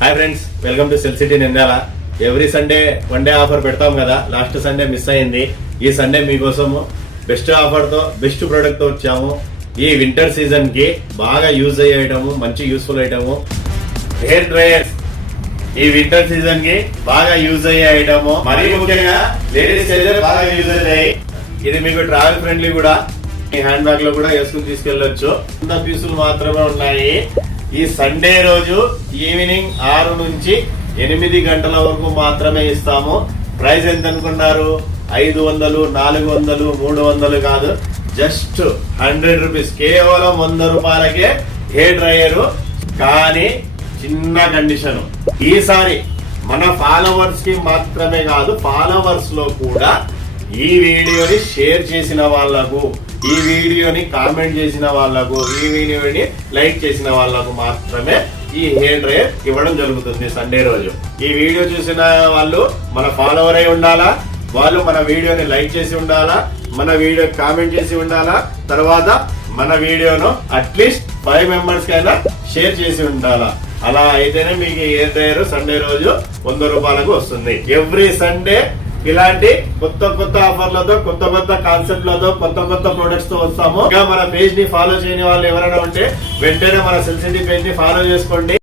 Hi friends, welcome to cell city Nandyal. Every Sunday one day offer పెడతాం కదా. Last Sunday miss అయింది. ఈ Sunday మీకోసము best offer తో best product తో వచ్చాము. ఈ వింటర్ సీజన్ కి బాగా యూజ్ అయ్యే ఐటమ్, మంచి యూస్ఫుల్ ఐటమ్ హెయిర్ డ్రైయర్స్. ఈ వింటర్ సీజన్ కి బాగా యూజ్ అయ్యే ఐటమ్, మరీ ముఖ్యంగా లేడీస్ అయితే బాగా యూజ్ అవుతాయి. ఇది మీకు ట్రావెల్ ఫ్రెండ్లీ కూడా. ఈ హ్యాండ్ బ్యాగ్ లో కూడా వేసుకుని తీసుకెళ్లొచ్చు. 100 పీసులు మాత్రమే ఉన్నాయి. ఈ సండే రోజు ఈవినింగ్ 6 నుంచి 8 గంటల వరకు మాత్రమే ఇస్తాము. ప్రైస్ ఎంత అనుకున్నారు? 500, 400, 300 కాదు, జస్ట్ 100 రూపీస్. కేవలం 100 రూపాయలకే హెయిర్ డ్రైయర్. కానీ చిన్న కండిషన్, ఈసారి మన ఫాలోవర్స్ కి మాత్రమే కాదు, ఫాలోవర్స్ లో కూడా ఈ వీడియోని షేర్ చేసిన వాళ్లకు, ఈ వీడియోని కామెంట్ చేసిన వాళ్లకు, ఈ వీడియోని లైక్ చేసిన వాళ్లకు మాత్రమే ఈ హెయిర్ డ్రైయర్ ఇవ్వడం జరుగుతుంది సండే రోజు. ఈ వీడియో చూసిన వాళ్ళు మన ఫాలోవర్ అయి ఉండాలా, వాళ్ళు మన వీడియోని లైక్ చేసి ఉండాలా, మన వీడియో కామెంట్ చేసి ఉండాలా, తర్వాత మన వీడియోను అట్లీస్ట్ 5 మెంబర్స్ కైనా షేర్ చేసి ఉండాలా. అలా అయితేనే మీకు హెయిర్ డ్రైయర్ సండే రోజు 100 రూపాయలకు వస్తుంది. ఎవ్రీ సండే ఇలాంటి కొత్త కొత్త ఆఫర్లతో, కొత్త కొత్త కాన్సెప్ట్లతో, కొత్త కొత్త ప్రొడక్ట్స్ తో వస్తాము. ఇంకా మన పేజ్ ని ఫాలో చేయని వాళ్ళు ఎవరైనా ఉంటే వెంటనే మన సెల్ సిటీ పేజ్ ని ఫాలో చేసుకోండి.